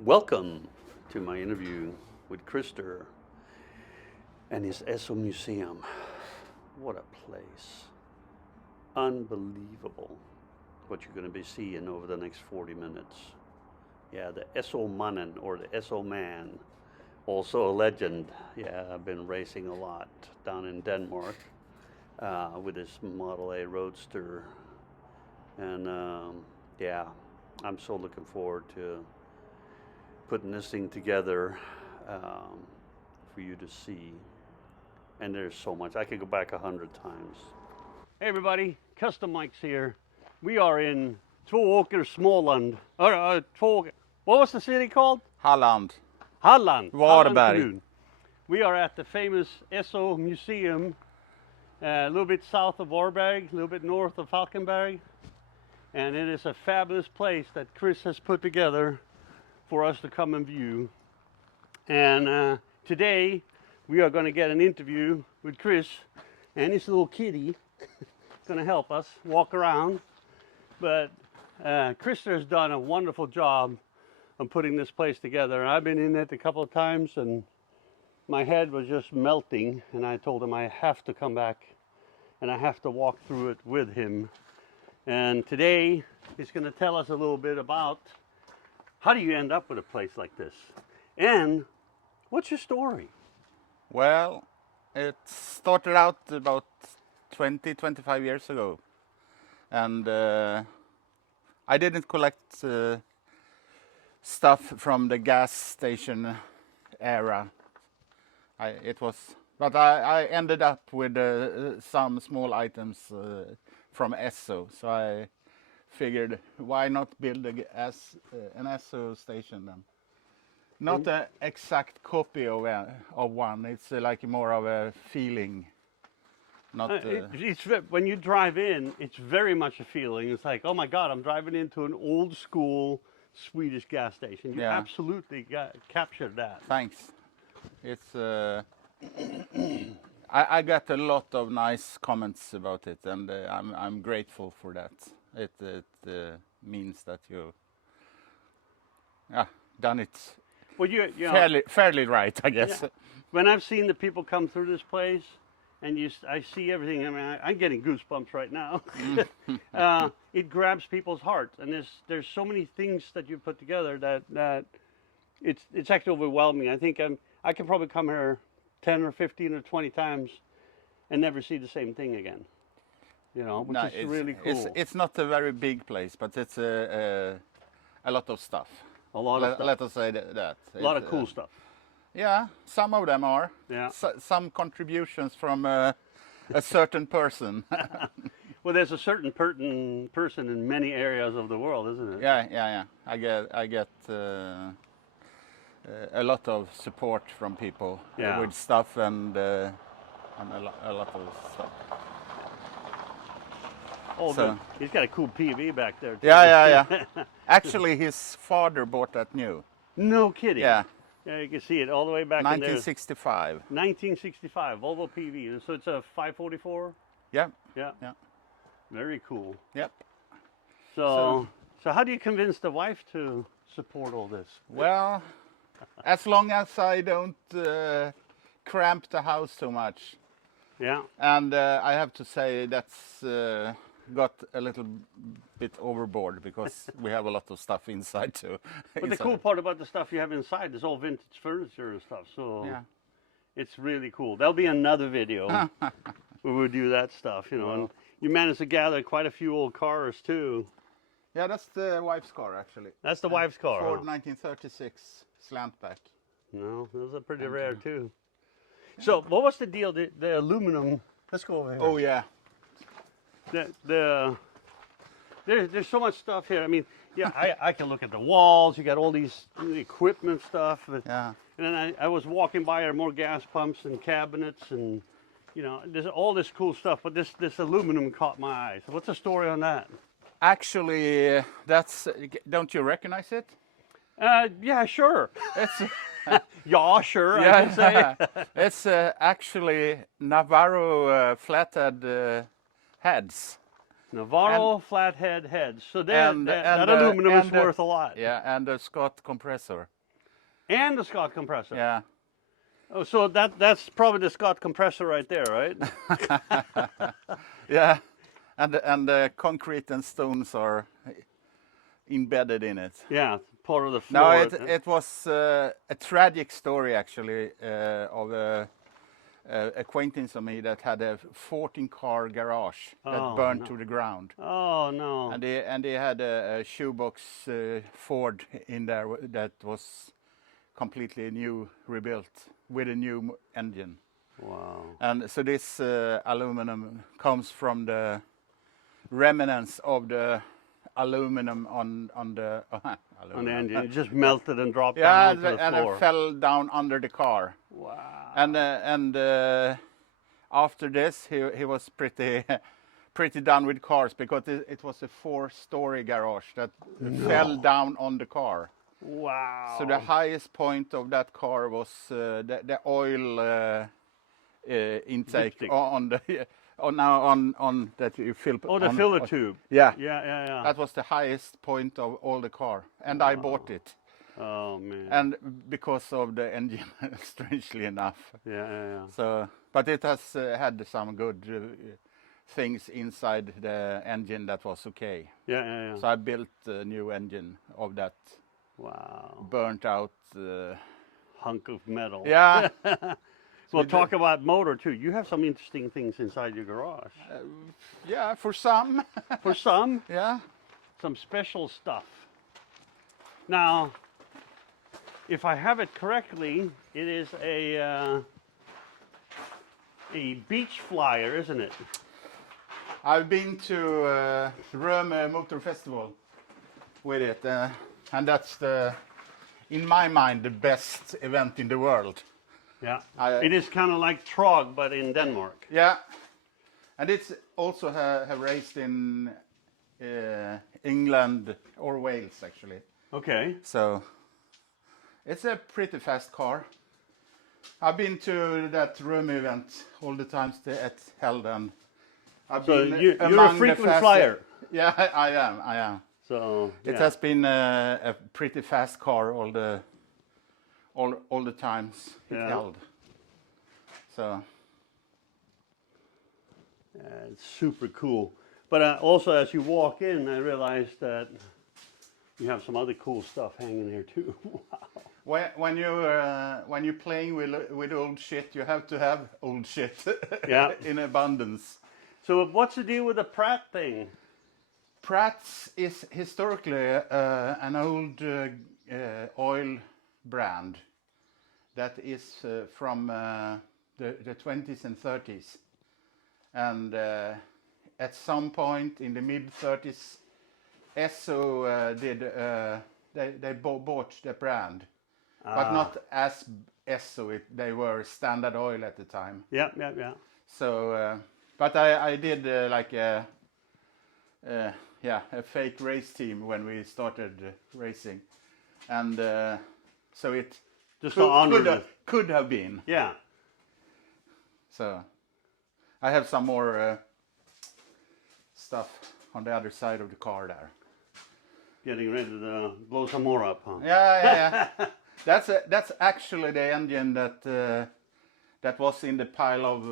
Welcome to my interview with Krister and his ESSO Museum. What a place. Unbelievable what you're going to be seeing over the next 40 minutes. Yeah, the ESSO Mannen, or the ESSO Man, also a legend. Yeah, I've been racing a lot down in Denmark with this Model A Roadster. And yeah, I'm so looking forward to putting this thing together for you to see. And there's so much. I could go back 100 times. Hey everybody, Custommikes here. We are in Tvååker, Småland. What was the city called? Halland. Halland. Varberg. Halland. We are at the famous ESSO Museum, a little bit south of Varberg, a little bit north of Falkenberg. And it is a fabulous place that Chris has put together for us to come and view. And today we are going to get an interview with Chris and his little kitty. Going to help us walk around. But Chris has done a wonderful job of putting this place together. I've been in it a couple of times and my head was just melting, and I told him I have to come back and I have to walk through it with him. And today he's going to tell us a little bit about how do you end up with a place like this? And what's your story? Well, it started out about 25 years ago. And I didn't collect stuff from the gas station era. But I ended up with some small items from ESSO. So I figured, why not build an ESSO station then? Not an exact copy of one. It's like more of a feeling. Not. When you drive in, it's very much a feeling. It's like, oh my God, I'm driving into an old school Swedish gas station. You absolutely captured that. Thanks. It's. I got a lot of nice comments about it, and I'm grateful for that. It means that you done it well, fairly right, I guess. Yeah. When I've seen the people come through this place, and I see everything. I mean, I'm getting goosebumps right now. It grabs people's hearts, and there's so many things that you put together that it's actually overwhelming. I think I can probably come here 10 or 15 or 20 times and never see the same thing again. You know, which is really cool. It's not a very big place, but it's a lot of stuff. A lot of stuff. Let us say that. A lot of cool stuff. Yeah, some of them are. Yeah. Some contributions from a certain person. Well, there's a certain person in many areas of the world, isn't it? Yeah. I get a lot of support from people with stuff and a lot of stuff. Oh, so, he's got a cool PV back there too. Yeah. Actually, his father bought that new. No kidding. Yeah. Yeah, you can see it all the way back 1965. in there. 1965, Volvo PV. So it's a 544? Yeah. Very cool. Yep. So how do you convince the wife to support all this? Well, as long as I don't cramp the house too much. Yeah. And I have to say that's got a little bit overboard because we have a lot of stuff inside too. But the cool part about the stuff you have inside is all vintage furniture and stuff. So it's really cool. There'll be another video where we'll do that stuff, you know. Well, and you managed to gather quite a few old cars too. Yeah, that's the wife's car actually. That's the wife's car. Ford 1936 slantback. No, those are pretty rare too. So what was the deal? The aluminum. Let's go over here. Oh yeah. There's so much stuff here. I mean, I can look at the walls. You got all these equipment stuff. Yeah. And then I was walking by, there more gas pumps and cabinets, and you know, there's all this cool stuff. But this aluminum caught my eye. So what's the story on that? Actually, that's. Don't you recognize it? Yeah, sure. It's. Yeah, sure. I can say. It's actually Navarro flathead heads. Navarro flathead heads. So that aluminum is worth a lot. Yeah, and the Scott compressor. And the Scott compressor. Yeah. Oh, so that's probably the Scott compressor right there, right? Yeah, and the concrete and stones are embedded in it. Yeah, part of the No, floor. it was a tragic story actually of a acquaintance of me that had a 14-car garage that burned to the ground. Oh no! And they had a shoebox Ford in there that was completely new, rebuilt with a new engine. Wow! And so this aluminum comes from the remnants of the aluminum on the on the engine. It just melted and dropped down onto the and floor. it fell down under the car. Wow! And after this, he was pretty done with cars because it was a 4-story garage that fell down on the car. Wow! So the highest point of that car was the oil intake on the on that you fill. Oh, the filler tube. Yeah. Yeah. That was the highest point of all the car, and I bought it. Oh man! And because of the engine, strangely enough. Yeah. So, but it has had some good things inside the engine that was okay. Yeah. So I built a new engine of that. Wow! Burnt out hunk of metal. Yeah. Well, talk about motor too. You have some interesting things inside your garage. Yeah, for some. For some. Yeah. Some special stuff. Now, if I have it correctly, it is a beach flyer, isn't it? I've been to Rome Motor Festival with it, and that's in my mind, the best event in the world. Yeah, it is kind of like Trog, but in Denmark. Yeah, and it's also have raced in England or Wales, actually. Okay. So it's a pretty fast car. I've been to that Rome event all the times at Helden. So you're a frequent flyer. Yeah, I am. So it has been a pretty fast car all the times it held. So it's super cool. But also, as you walk in, I realized that you have some other cool stuff hanging here too. Wow. When you're playing with old shit, you have to have old shit. In abundance. So what's the deal with the Pratt thing? Pratt's is historically an old oil brand that is from the 20s and 30s. And at some point in the mid-30s, ESSO they bought the brand. But not as ESSO, they were Standard Oil at the time. Yeah. So, but I did like a fake race team when we started racing, and so it just could have been. Yeah. So I have some more stuff on the other side of the car there. Getting ready to blow some more up, huh? Yeah. That's actually the engine that was in the pile of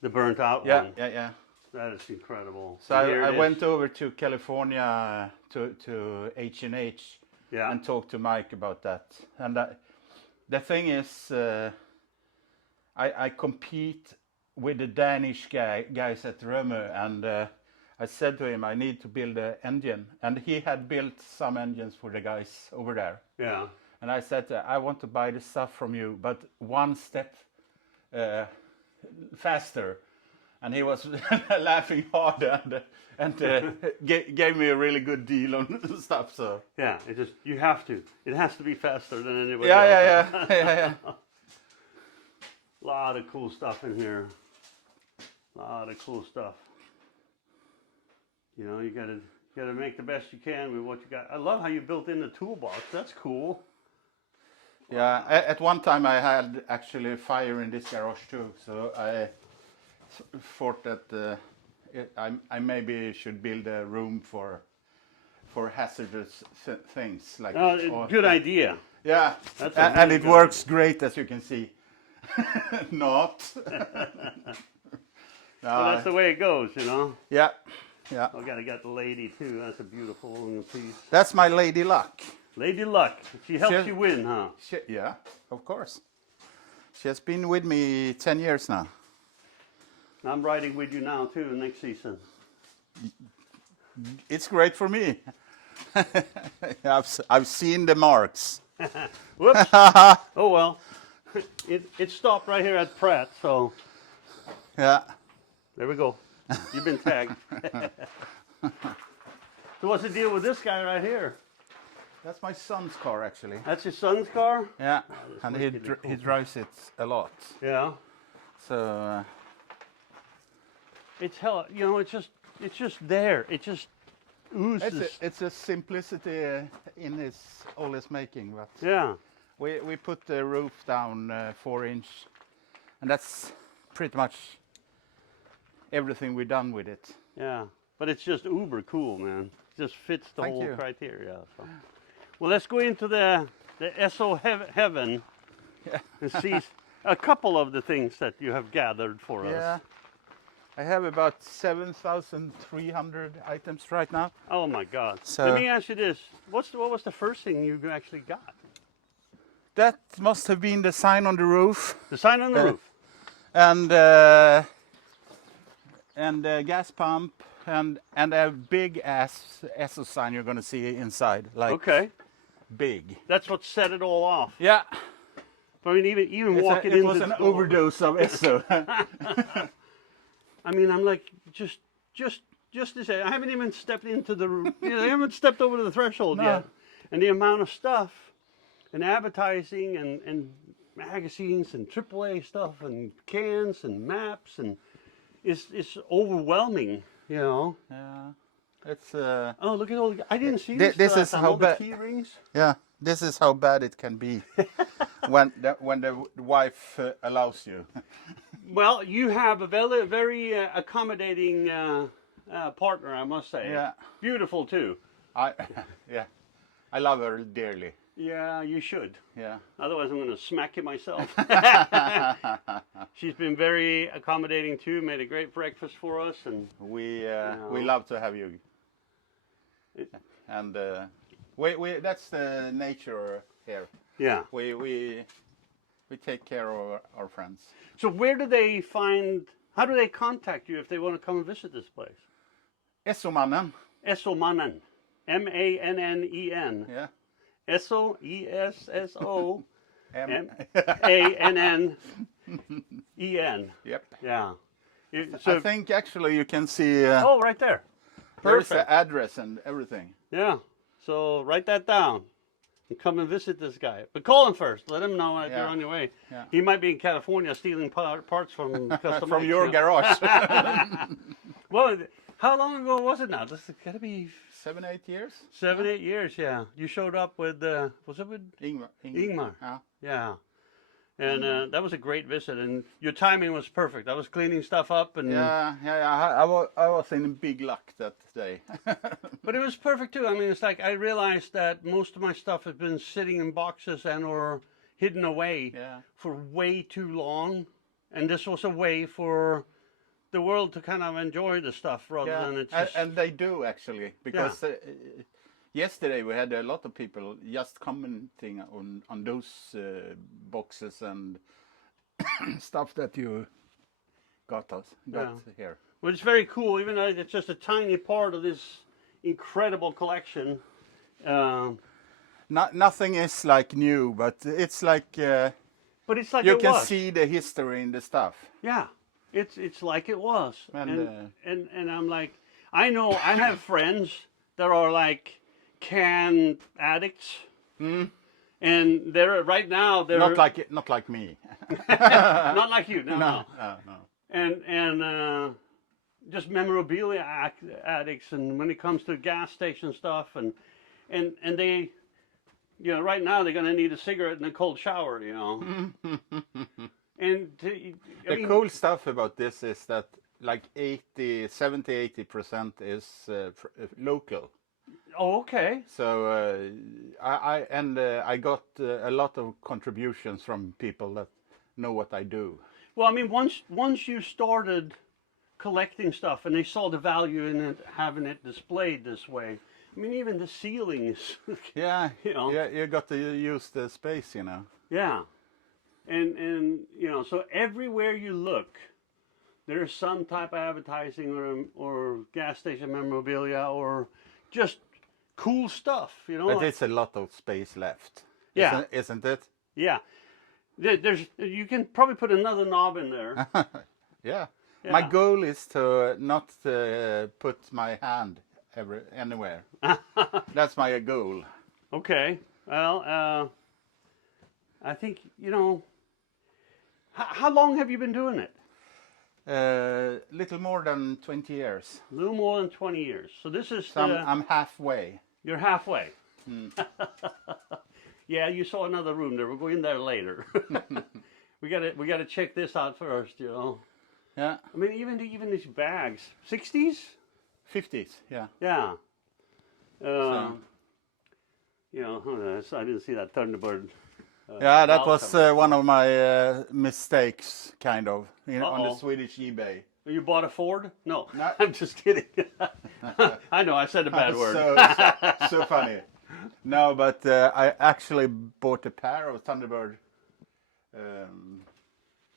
the burnt out one. Yeah. That is incredible. So I went over to California to H&H and talked to Mike about that. And the thing is, I compete with the Danish guys at Rome, and I said to him, I need to build an engine. And he had built some engines for the guys over there. Yeah. And I said, I want to buy the stuff from you, but one step faster. And he was laughing hard and gave me a really good deal on stuff. So yeah, you have to. It has to be faster than anybody else. Yeah. A lot of cool stuff in here. A lot of cool stuff. You know, you gotta make the best you can with what you got. I love how you built in the toolbox. That's cool. Yeah, at one time I had actually fire in this garage too, so I thought that I maybe should build a room for hazardous things like. Good idea. Yeah, That's a and really it good works great, as you can see. Not. Well, that's the way it goes, you know. Yeah, yeah. I got the lady too. That's a beautiful little piece. That's my Lady Luck. Lady Luck. She helps She- you win, huh? Yeah, of course. She has been with me 10 years now. I'm riding with you now too next season. It's great for me. I've seen the marks. Whoops. Oh well. It stopped right here at Pratt, so Yeah. there we go. You've been tagged. So what's the deal with this guy right here? That's my son's car, actually. That's your son's car? Yeah, and he wicked cool. he drives it a lot. Yeah. So It's hell. You know, it's just there. It just oozes. it's a simplicity in all his making. But Yeah. we put the roof down 4-inch, and that's pretty much everything we've done with it. Yeah. But it's just uber cool, man. It just fits the Thank whole you. criteria. So. Well, let's go into the ESSO heaven and see a couple of the things that you have gathered for Yeah. us. I have about 7,300 items right now. Oh my God! So- Let me ask you this: what was the first thing you actually got? That must have been the sign on the roof, The sign on the roof. and the gas pump, and a big ass ESSO sign you're going to see inside, like Okay, big. that's what set it all off. Yeah, I mean, even walking it into was the an door. overdose of ESSO. I mean, I'm like just to say, I haven't even stepped into the room. You know, I haven't stepped over the threshold No. yet, and the amount of stuff, and advertising, and magazines, and AAA stuff, and cans, and maps, and it's overwhelming. You know. Yeah, it's Oh, look at all the, I didn't see This this. is how all the bad- key rings. yeah. This is how bad it can be when the wife allows you. Well, you have a very accommodating partner, I must say. Yeah. Beautiful too. Yeah, I love her dearly. Yeah, you should. Yeah. Otherwise, I'm going to smack you myself. She's been very accommodating too. Made a great breakfast for us, and We love to have you. And we that's the nature here. yeah. We take care of our friends. So where do they find? How do they contact you if they want to come and visit this place? ESSO-mannen. ESSO-mannen, Mannen. Yeah. ESSO, ESSO, M- Mannen. Yep. Yeah. I think actually you can see Oh, right there. there's the Perfect. address and everything. Yeah. So write that down and come and visit this guy. But call him first. Let him know that you're Yeah. on your way. Yeah. He might be in California stealing parts from Custommikes. From your yeah. garage. Well, how long ago was it now? This has got to be 7-8 years. 7-8 years. Yeah. You showed up with was it with Ingmar? Yeah. Yeah. And that was a great visit, and your timing was perfect. I was cleaning stuff up, and I was in big luck that day. but it was perfect too. I mean, it's like I realized that most of my stuff has been sitting in boxes and or hidden away Yeah. for way too long, and this was a way for the world to kind of enjoy the stuff rather Yeah, than it's just and they do actually, because yesterday we had a lot of people just commenting on those boxes and stuff that you got here. Well, it's very cool, even though it's just a tiny part of this incredible collection. Nothing is like new, but it's like But it's like you it can was. see the history in the stuff. Yeah, it's like it was, And, and I'm like, I know I have friends that are like can addicts, and they're right now they're Not like me. not like you, no. No. And just memorabilia addicts, and when it comes to gas station stuff, and they, you know, right now they're going to need a cigarette and a cold shower, you know. And The cool stuff about this is that like 70-80% is local. Oh, okay. So I got a lot of contributions from people that know what I do. Well, I mean, once you started collecting stuff and they saw the value in it, having it displayed this way. I mean, even the ceilings. Yeah, you know. yeah, you got to use the space, you know. Yeah, and you know, so everywhere you look, there's some type of advertising or gas station memorabilia or just cool stuff, you know. But it's a lot of space left. Yeah, isn't it? Yeah, you can probably put another knob in there. Yeah. Yeah. My goal is to not put my hand anywhere. That's my goal. Okay. Well, I think, you know, how long have you been doing it? Little more than 20 years. A little more than 20 years. So this is. So I'm halfway. You're halfway. Yeah, you saw another room there. We'll go in there later. we gotta check this out first, you know. Yeah. I mean, even these bags, 60s, 50s. Yeah. Yeah. You know, I didn't see that Thunderbird. Yeah, that was one of my mistakes, kind of, on the Swedish eBay. You bought a Ford? No, No. I'm just kidding. I know, I said a bad word. So funny. No, but I actually bought a pair of Thunderbird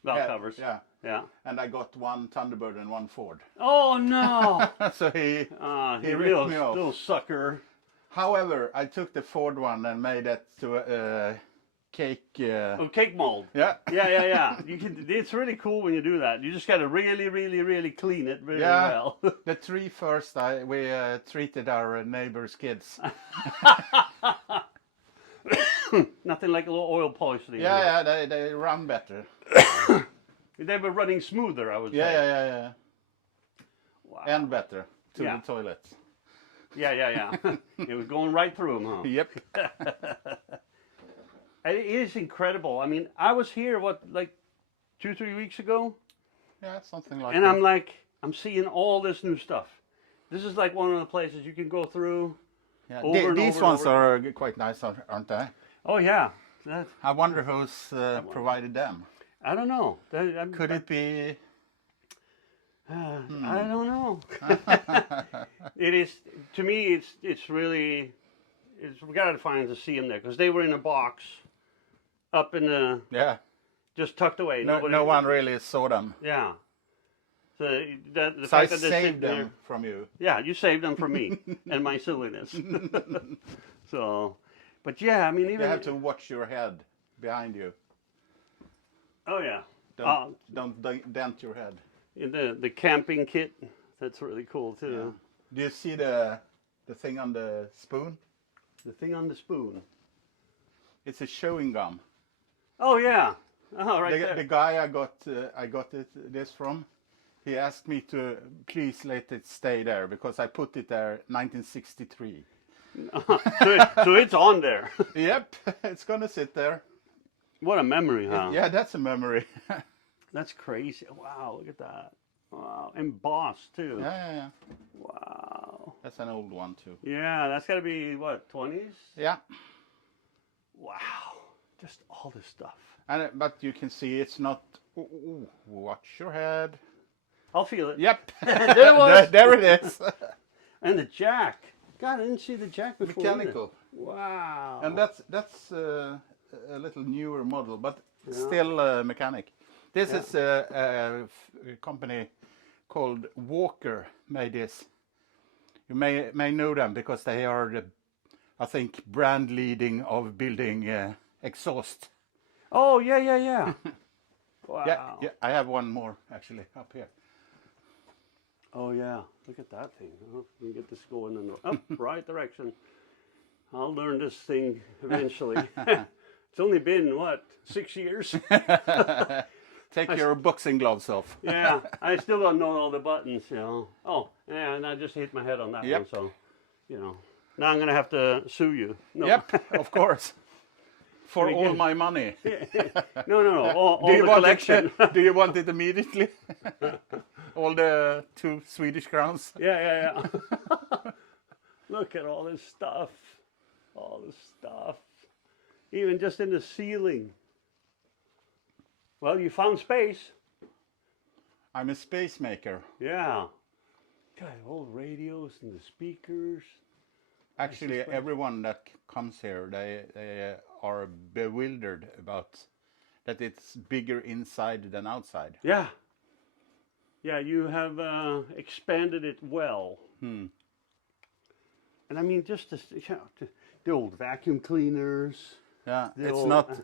Valve covers. Yeah. Yeah. And I got one Thunderbird and one Ford. Oh no! So he real, ripped me off. Little sucker. However, I took the Ford one and made it to a cake. Cake mold. Yeah. Yeah. You can. It's really cool when you do that. You just gotta really clean it really well. The three first, we treated our neighbors' kids. Nothing like a little oil polish. Yeah, they run better. They were running smoother, I would say. Yeah. Wow. And better to the toilet. Yeah. It was going right through them, huh? Yep. It is incredible. I mean, I was here, like 2-3 weeks ago? Yeah, something like and that. I'm seeing all this new stuff. This is like one of the places you can go through. Yeah. These ones are quite nice, aren't they? Oh, yeah. I wonder who's provided them. I don't know. Could it be? I don't know. It is, to me, it's really, we got to find to see them there because they were in a box up in the, just tucked away. No one really saw them. Yeah. So the So fact I that they saved them there, from you. Yeah, you saved them from me and my silliness. So, but yeah, I mean, even you have to watch your head behind you. Oh yeah. Don't dent your head. In the camping kit, that's really cool too. Yeah. Do you see the thing on the spoon? The thing on the spoon. It's a chewing gum. Oh yeah. Oh, right there. The guy I got this from, he asked me to please let it stay there because I put it there 1963. So it's on there. Yep, it's gonna sit there. What a memory, huh? Yeah, that's a memory. That's crazy. Wow, look at that. Wow, embossed too. Yeah. Wow. That's an old one too. Yeah, that's got to be what, 20s? Yeah. Wow, just all this stuff. But you can see it's not. Ooh, watch your head. I'll feel it. Yep. There it was. There it is. And the jack. God, I didn't see the jack before. Mechanical. Wow. And that's a little newer model, but still mechanic. This is a company called Walker made this. You may know them because they are, I think, brand leading of building exhaust. Oh, yeah. Wow. Yeah, I have one more actually up here. Oh, yeah. Look at that thing. Oh, we can get this going in the right direction. I'll learn this thing eventually. It's only been, 6 years? Take your boxing gloves off. Yeah, I still don't know all the buttons, you know. Oh, yeah, and I just hit my head on that one, so, you know. Now I'm going to have to sue you. No. Yep, of course. For we all get- my money. No. All Do you the want collection. it? Do you want it immediately? All the 2 Swedish crowns. Yeah. Look at all this stuff. All this stuff. Even just in the ceiling. Well, you found space. I'm a space maker. Yeah. God, all the radios and the speakers. Actually, Nice place. everyone that comes here, they are bewildered about that it's bigger inside than outside. Yeah. Yeah, you have expanded it well. Hmm. And I mean, just the old vacuum cleaners. Yeah, The it's old- not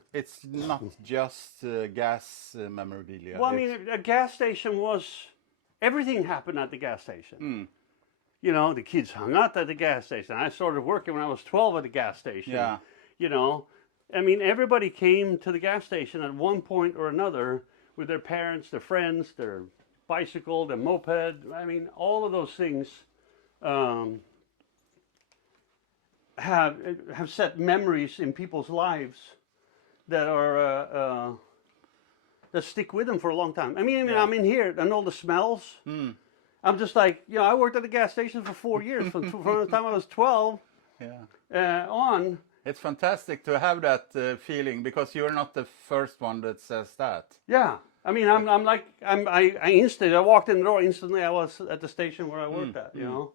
just gas memorabilia. Well, I It's- mean, a gas station was, everything happened at the gas station. Mm. You know, the kids hung out at the gas station. I started working when I was 12 at the gas station. Yeah. You know, I mean, everybody came to the gas station at one point or another with their parents, their friends, their bicycle, their moped. I mean, all of those things have set memories in people's lives that are that stick with them for a long time. I mean, Yeah. I'm in here and all the smells. I'm just like, you know, I worked at the gas station for 4 years from the time I was 12 Yeah. on. It's fantastic to have that feeling because you're not the first one that says that. Yeah, I mean, I walked in the door instantly. I was at the station where I worked at, you know,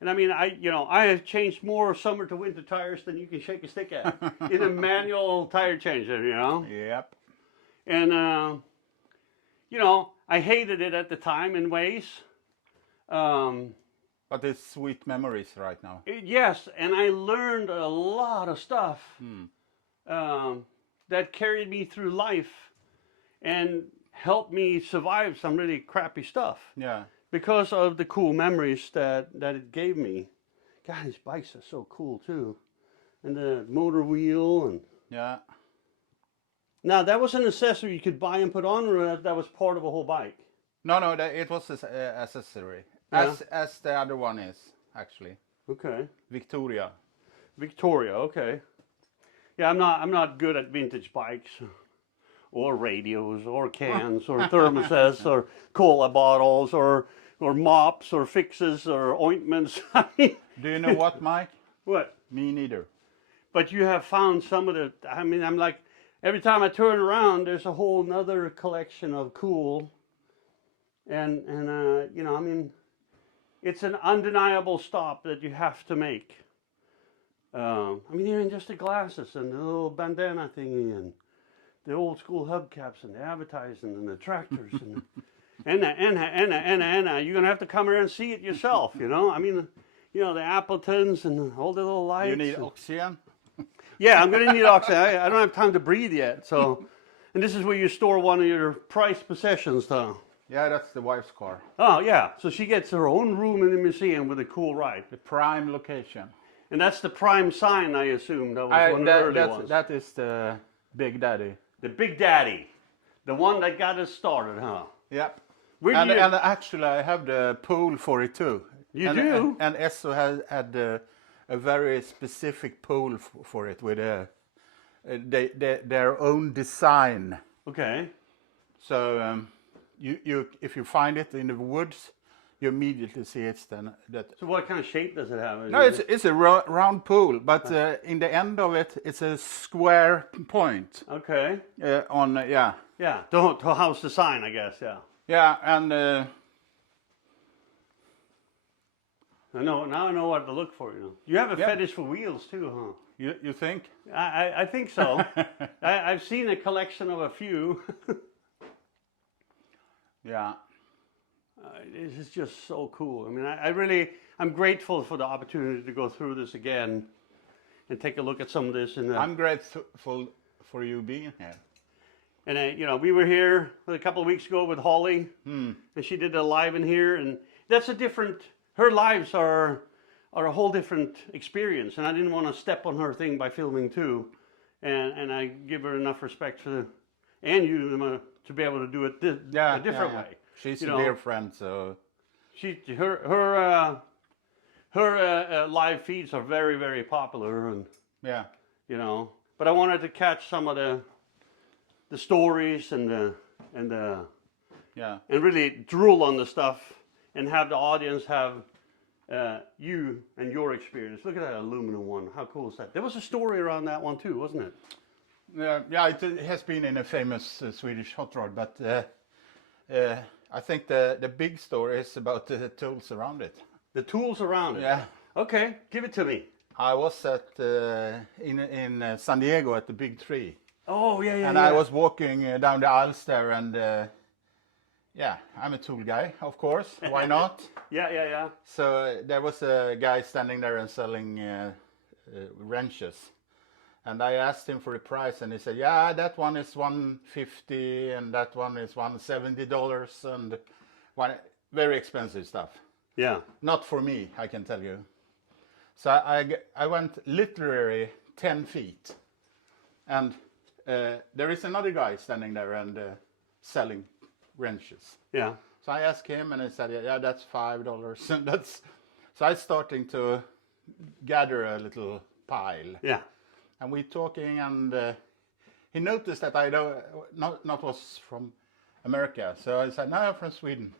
and I mean, I have changed more summer to winter tires than you can shake a stick at in a manual tire changer, you know, Yep. and you know, I hated it at the time in ways. But it's sweet memories right now. Yes, and I learned a lot of stuff that carried me through life and helped me survive some really crappy stuff Yeah. because of the cool memories that it gave me. God, these bikes are so cool too. And the motor wheel. And Yeah. now, that was an accessory you could buy and put on, or that was part of a whole bike? No, it was an accessory. Yeah. As the other one is, actually. Okay. Victoria. Victoria, okay. Yeah, I'm not good at vintage bikes or radios or cans or thermoses or cola bottles or mops or fixes or ointments. I mean, Do you know what, Mike? what? Me neither. But you have found some of the, I mean, I'm like, every time I turn around, there's a whole nother collection of cool. And you know, I mean, it's an undeniable stop that you have to make. I mean, even just the glasses and the little bandana thingy and the old school hubcaps and the advertising and the tractors and you're gonna have to come here and see it yourself. You know, I mean, you know, the Appletons and all the little lights. You need and- oxygen? Yeah, I'm gonna need oxygen. I don't have time to breathe yet. So, and this is where you store one of your prized possessions, though. Yeah, that's the wife's car. Oh yeah, so she gets her own room in the museum with a cool ride, The prime location. and that's the prime sign, I assume. That was one of the early ones. That is the Big Daddy. The Big Daddy, the one that got us started, huh? Yep. Where do And, you? and actually, I have the pole for it too. You and, do? And ESSO had a very specific pole for it with their own design. Okay. So you if you find it in the woods, you immediately see it's then that. So what kind of shape does it have? No, it's a round pole, but in the end of it, it's a square point. Okay. On yeah. Yeah. To house the sign, I guess. Yeah. Yeah, and I know. Now I know what to look for. You know. You have a Yeah. fetish for wheels too, huh? you think? I think so. I've seen a collection of a few. Yeah. This is just so cool. I mean, I'm grateful for the opportunity to go through this again and take a look at some of this. And I'm grateful for you being here. you know, we were here a couple of weeks ago with Holly, and she did a live in here, and that's a different. Her lives are a whole different experience, and I didn't want to step on her thing by filming too, and I give her enough respect for and you to be able to do it a different way. She's You a know, dear friend, so her live feeds are very, very popular, and yeah. you know, but I wanted to catch some of the stories and really drool on the stuff and have the audience have you and your experience. Look at that aluminum one. How cool is that? There was a story around that one too, wasn't it? Yeah, it has been in a famous Swedish hot rod, but I think the big story is about the tools around it. The tools around it? Yeah. Okay, give it to me. I was in San Diego at the Big Tree. Oh, yeah. And I was walking down the aisles there, and I'm a tool guy, of course. Why not? Yeah. So there was a guy standing there and selling wrenches. And I asked him for the price, and he said, yeah, that one is $150, and that one is $170, and very expensive stuff. Yeah. Not for me, I can tell you. So I went literally 10 feet, and there is another guy standing there and selling wrenches. Yeah. So I asked him, and he said, yeah, that's $5, and that's. So I starting to gather a little pile. Yeah. And we talking, and he noticed that I not was from America. So I said, no, I'm from Sweden.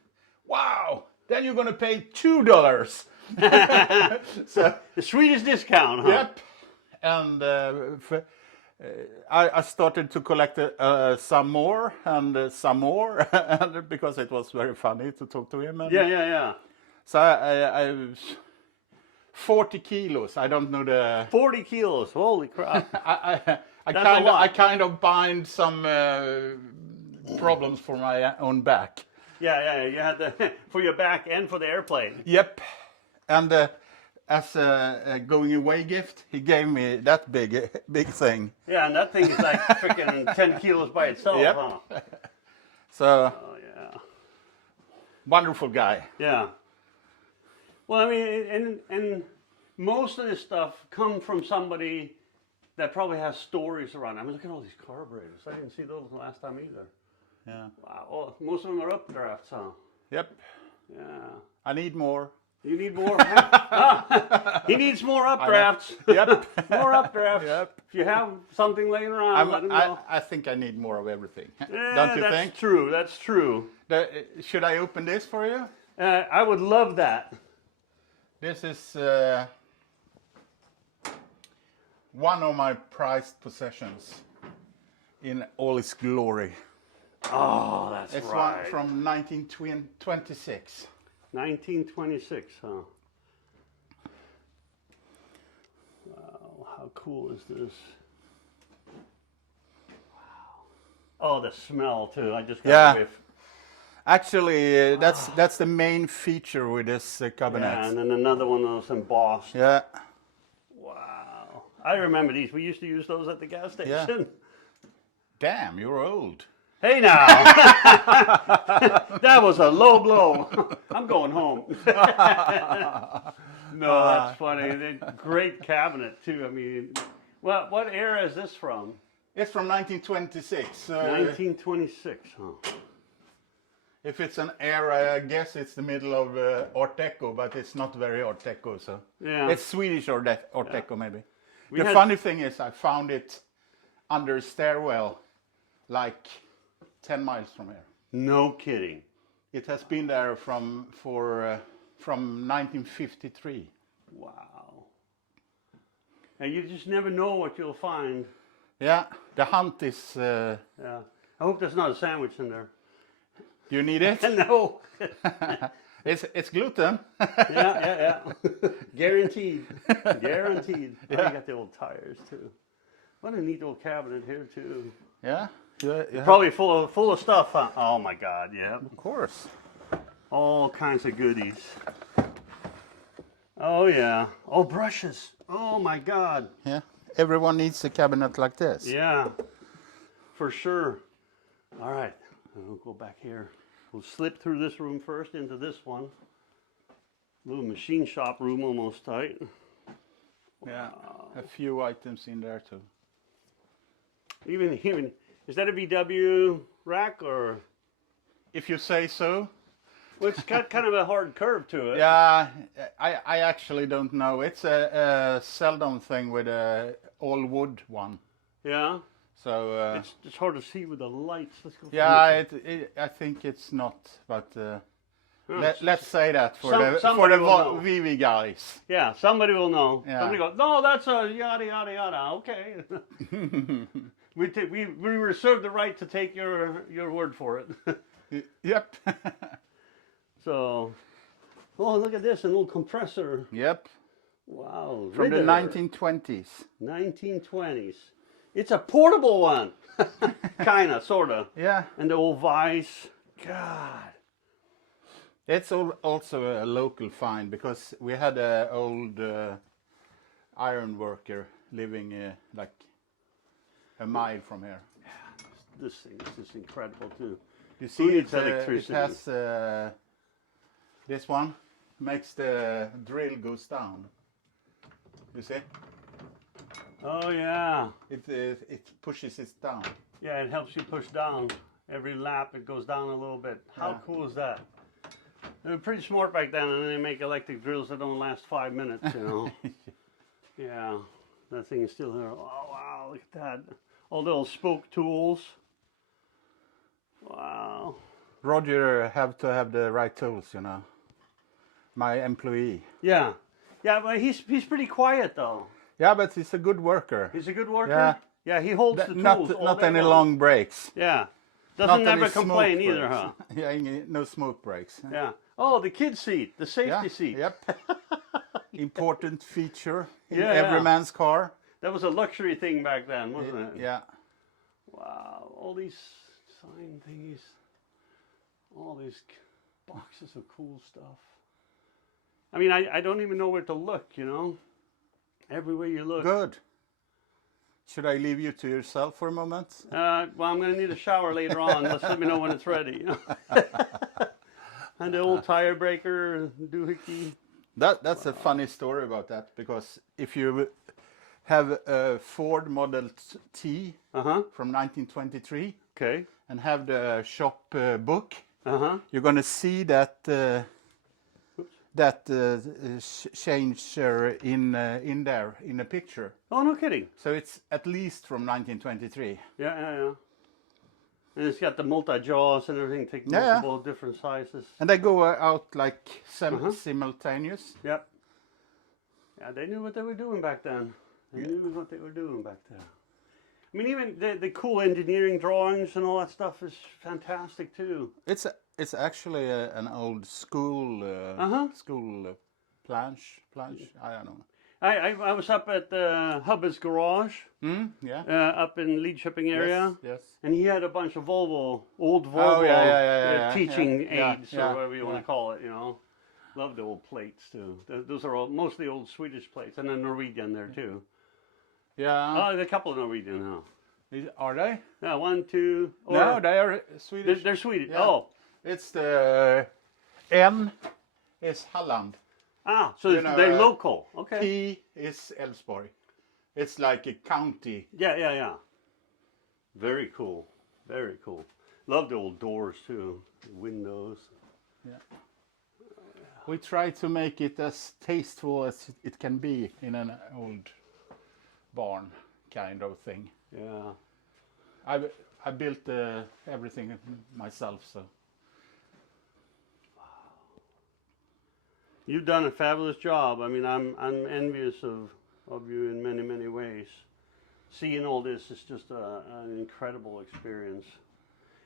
Wow, then you're gonna pay $2. So the Swedish discount, huh? Yep. And I started to collect some more and some more, and because it was very funny to talk to him. And yeah. So I 40 kilos. I don't know the 40 kilos. Holy crap! I kind of bind some problems for my own back. Yeah. You had to for your back and for the airplane. Yep. And as a going away gift, he gave me that big thing. Yeah, and that thing is like freaking 10 kilos by itself. Yep. Huh? So. Oh yeah. Wonderful guy. Yeah. Well, I mean, and most of this stuff come from somebody that probably has stories around. I mean, look at all these carburetors. I didn't see those the last time either. Yeah. Wow. Well, most of them are updrafts, huh? Yep. Yeah. I need more. You need more? He needs more updrafts. Yep. More updrafts. Yep. If you have something laying around, let him know. I think I need more of everything. Yeah, Don't you think? That's true. That's true. Should I open this for you? I would love that. This is one of my prized possessions in all its glory. Oh, that's it's right. It's one from 1926. 1926, huh? Wow, how cool is this? Wow. Oh, the smell too. I just got a whiff. Actually, that's the main feature with this cabinet. Yeah, and then another one of those embossed. Yeah. Wow. I remember these. We used to use those at the gas station. Yeah. Damn, you're old. Hey now. That was a low blow. I'm going home. No, that's funny. Great cabinet too. I mean, what era is this from? It's from 1926. 1926, huh? If it's an era, I guess it's the middle of Art Deco, but it's not very Art Deco, so yeah. It's Swedish Art Deco maybe. The funny thing is, I found it under a stairwell, like 10 miles from here. No kidding. It has been there from 1953. Wow. And you just never know what you'll find. Yeah, the hunt is. Yeah. I hope there's not a sandwich in there. You need it? No. It's gluten. Yeah. Guaranteed. Guaranteed. Yeah. Oh, you got the old tires too. What a neat old cabinet here too. Yeah. Probably full of stuff, huh? Oh my God, yeah. Of course. All kinds of goodies. Oh yeah. Oh, brushes. Oh my God. Yeah. Everyone needs a cabinet like this. Yeah. For sure. All right. We'll go back here. We'll slip through this room first into this one. Little machine shop room almost tight. Yeah. A few items in there too. Even is that a VW rack or? If you say so. Well, it's got kind of a hard curve to it. Yeah, I actually don't know. It's a seldom thing with a all wood one. Yeah. So It's hard to see with the lights. Let's go. yeah, I think it's not, but let's say that for somebody the will know. VV guys. Yeah, somebody will know. Yeah. Somebody go, no, that's a yada yada yada. Okay. we reserve the right to take your word for it. Yep. So, oh, look at this, an old compressor. Yep. Wow. From the Ritter. 1920s. 1920s. It's a portable one. Kinda, sorta. Yeah. And the old vice. God. It's also a local find because we had an old iron worker living like a mile from here. This thing is just incredible too. You see, Needs it electricity. has this one makes the drill goes down. You see? Oh yeah. It pushes it down. Yeah, it helps you push down. Every lap it goes down a little bit. How Yeah. cool is that? They were pretty smart back then, and they make electric drills that don't last 5 minutes, you know. Yeah, that thing is still here. Oh wow, look at that. All the little spoke tools. Wow. Roger have to have the right tools, you know. My employee. Yeah. Yeah, but he's pretty quiet though. Yeah, but he's a good worker. He's a good worker. Yeah. Yeah, he holds the tools all Not day any long. long breaks. Yeah. Not Doesn't any never complain smoke either, breaks. huh? Yeah, no smoke breaks. Yeah. Oh, the kid seat, the safety seat. Yep. Important feature in Yeah, every yeah. man's car. That was a luxury thing back then, wasn't it? Yeah. Wow, all these sign thingies, all these boxes of cool stuff. I mean, I don't even know where to look, you know? Everywhere you look. Good. Should I leave you to yourself for a moment? Well, I'm going to need a shower later on. Just let me know when it's ready. And the old tire breaker, doohickey. That's a funny story about that, because if you have a Ford Model T from 1923 Okay. and have the shop book, Uh-huh. you're going to see that changer in there in a picture. Oh, no kidding. So it's at least from 1923. Yeah. And it's got the multi-jaws and everything, take Yeah, multiple different sizes. And they go out like simultaneous. Yep. Yeah, they knew what they were doing back then. They knew what they were doing back then. I mean, even the cool engineering drawings and all that stuff is fantastic too. It's actually an old school planche. I don't know. I was up at Hubba's garage up in Lidköping area. Yes. And he had a bunch of old Volvo teaching aids or whatever you want to call it, you know. Love the old plates too. Those are all mostly old Swedish plates, and a Norwegian there too. Yeah. Oh, there's a couple of Norwegian now. Are they? Yeah, 1, 2. No, they are Swedish. They're Swedish. Yeah. Oh. It's the N is Halland. Ah, so they're local. Okay. P is Älvsborg. It's like a county. Yeah. Very cool. Very cool. Love the old doors too. The windows. Yeah. We try to make it as tasteful as it can be in an old barn kind of thing. Yeah. I built everything myself, so. You've done a fabulous job. I mean, I'm envious of you in many ways. Seeing all this is just an incredible experience.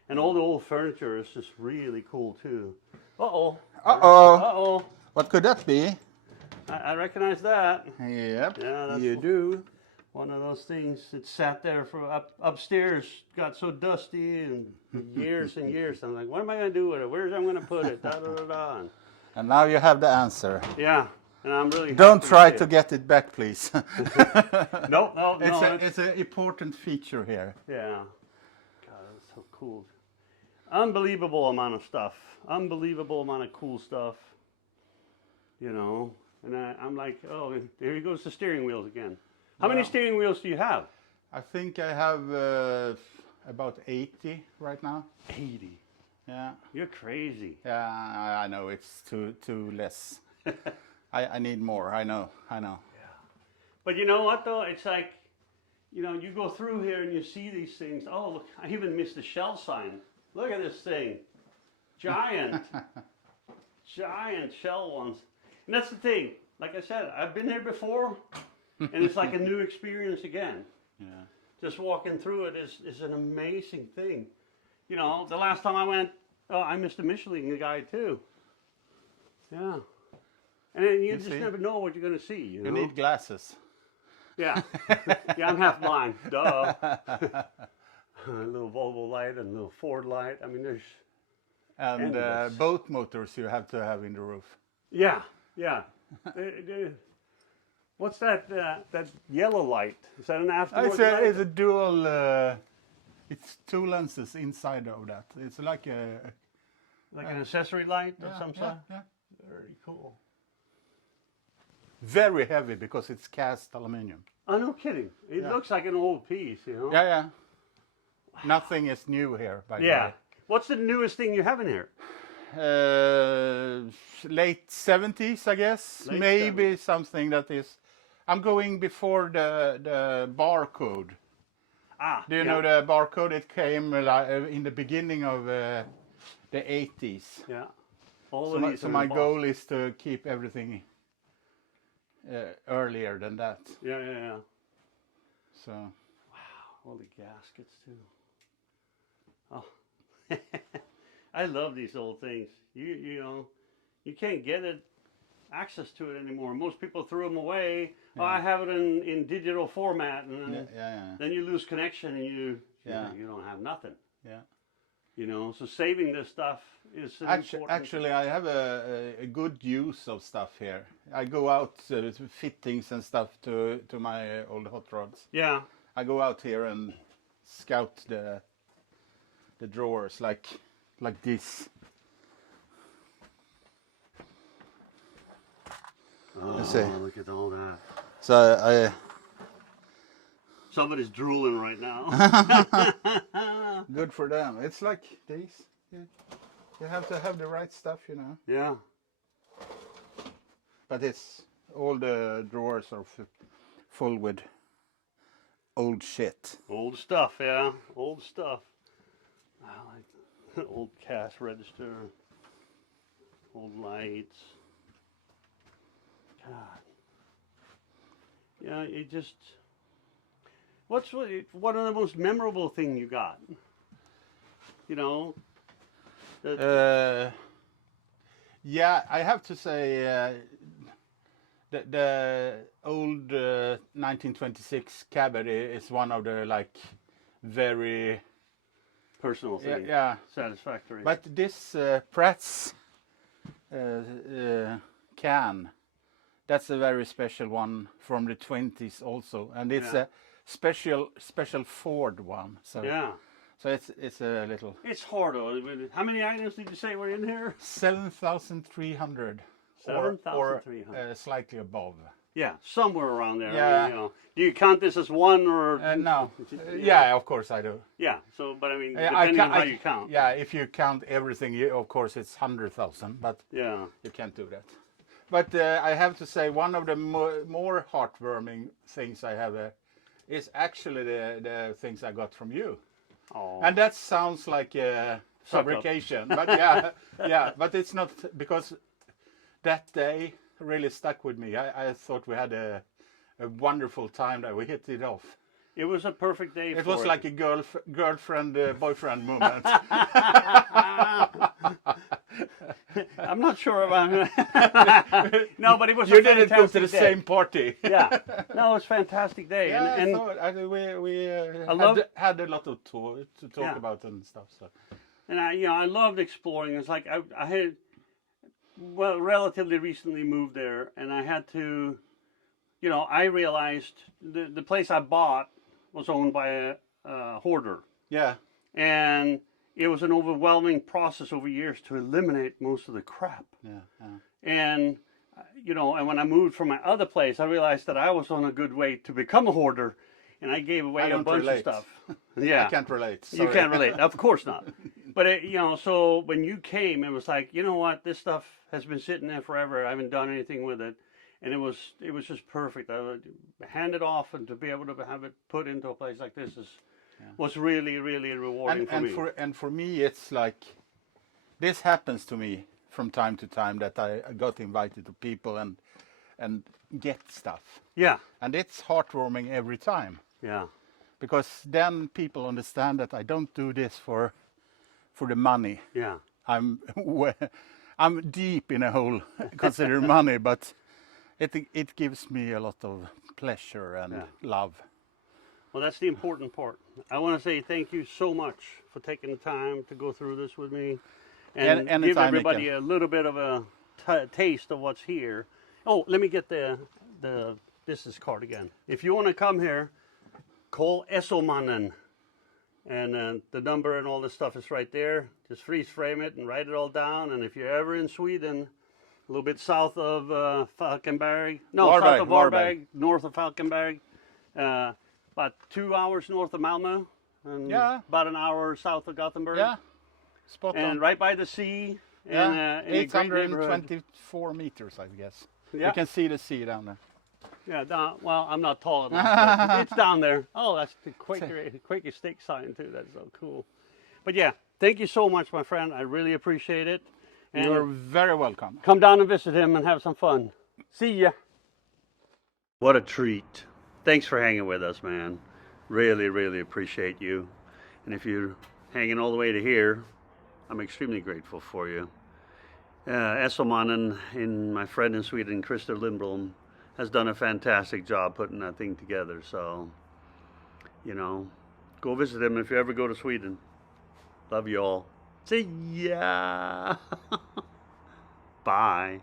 And all the old furniture is just really cool too. Uh-oh. Uh-oh. Uh-oh. What could that be? I recognize that. Yep, Yeah, that's you do. One of those things that sat there for upstairs, got so dusty and years and years. I'm like, what am I going to do with it? Where's I'm going to put it? Da, da, da, da. And now you have the answer. Yeah, and I'm really Don't happy try see to it. get it back, please. No. It's an important feature here. Yeah. God, that's so cool. Unbelievable amount of stuff. Unbelievable amount of cool stuff. You know, and I'm like, oh, here goes the steering wheels again. How many steering wheels do you have? I think I have about 80 right now. 80. Yeah. You're crazy. Yeah, I know it's too less. I need more. I know. But you know what though? It's like you know, you go through here and you see these things. Oh, look, I even missed the shell sign. Look at this thing. Giant. Giant shell ones. And that's the thing. Like I said, I've been there before, and it's like a new experience again. Yeah. Just walking through it is an amazing thing. You know, the last time I went, oh, I missed a Michelin guy too. Yeah. And then you just never know what you're going to see. You need glasses. Yeah. Yeah, I'm half blind. Duh. A little Volvo light and a little Ford light. I mean, there's... And both motors you have to have in the roof. Yeah, yeah. What's that that yellow light? Is that an aftermarket light? It's a dual... it's two lenses inside of that. It's like a... Like an accessory light of some sort? Yeah. Very cool. Very heavy because it's cast aluminium. Oh, no kidding. It looks like an old piece, you know? Yeah, yeah. Wow. Nothing is new here, by the way. What's the newest thing you have in here? Late 70s, I guess. Maybe 70s. Something that is... I'm going before the barcode. Ah, Do you know the barcode? It came in the beginning of the 80s. Yeah. So my goal is to keep everything earlier than that. Yeah. So. Wow, all the gaskets too. Oh. I love these old things. You know, you can't get access to it anymore. Most people threw them away. Yeah. Oh, I have it in digital format, and then you lose connection, and you don't have nothing. Yeah. You know, so saving this stuff is actually I have a good use of stuff here. I go out fittings and stuff to my old hot rods. Yeah. I go out here and scout the drawers like this. Oh, look at all that. So somebody's drooling right now. Good for them. It's like these. You have to have the right stuff, you know. Yeah. But it's all the drawers are full with old shit. Old stuff, yeah. Old stuff. I like old cash register. Old lights. God. Yeah, it just... What's one of the most memorable thing you got? You know? Yeah, I have to say the old 1926 Cabot is one of the very personal thing. Yeah. Satisfactory. But this Pratt's can, that's a very special one from the 20s also, and it's a special Ford one. So yeah. So it's a little... It's hard though. How many items did you say were in here? 7,300. 7,300. Slightly above. Yeah, somewhere around there. Yeah. I mean, you know, do you count this as one or? No. Yeah, of course I do. Yeah. So, but I mean, depending on how you count. Yeah, if you count everything, of course it's 100,000. But yeah, you can't do that. But I have to say, one of the more heartwarming things I have is actually the things I got from you. Oh. And that sounds like a fabrication, but but it's not, because that day really stuck with me. I thought we had a wonderful time that we hit it off. It was a perfect day. It was like a girlfriend boyfriend moment. I'm not sure about no, but it was. You a didn't go to the day. same party. Yeah, no, it was a fantastic day. Yeah, and we had a lot of to talk about and stuff. So, and I loved exploring. It's like I had relatively recently moved there, and I had to, I realized the place I bought was owned by a hoarder. Yeah, and it was an overwhelming process over years to eliminate most of the crap. Yeah. And, and when I moved from my other place, I realized that I was on a good way to become a hoarder, and I gave away a bunch of stuff. Yeah. I can't relate. Sorry. You can't relate. Of course not. But, so when you came, it was like, you know what? This stuff has been sitting there forever. I haven't done anything with it. and it was just perfect. I would hand it off, and to be able to have it put into a place like this was really, really rewarding for me. And for me, it's like this happens to me from time to time, that I got invited to people and get stuff. Yeah. And it's heartwarming every time. Yeah. Because then people understand that I don't do this for the money. Yeah. I'm deep in a hole considering money, but it gives me a lot of pleasure and love. Well, that's the important part. I want to say thank you so much for taking the time to go through this with me and give everybody a little bit of a taste of what's here. Oh, let me get the business card again. If you want to come here, call ESSO-mannen, and the number and all this stuff is right there. Just freeze frame it and write it all down. And if you're ever in Sweden, a little bit south of Falkenberg, south of Varberg, north of Falkenberg, about 2 hours north of Malmö, and about an hour south of Gothenburg. Yeah, spot on. And right by the sea. Yeah, in a great neighborhood. 824 meters, I guess. Yeah. You can see the sea down there. Yeah, well, I'm not tall enough, but it's down there. Oh, that's the Quaker Steak sign too. That's so cool. But yeah, thank you so much, my friend. I really appreciate it. And you're very welcome. Come down and visit him and have some fun. See ya. What a treat. Thanks for hanging with us, man. Really, really appreciate you. And if you're hanging all the way to here, I'm extremely grateful for you. ESSO-mannen, and my friend in Sweden, Christer Lindblom, has done a fantastic job putting that thing together. So, you know, go visit him if you ever go to Sweden. Love you all. See ya. Bye.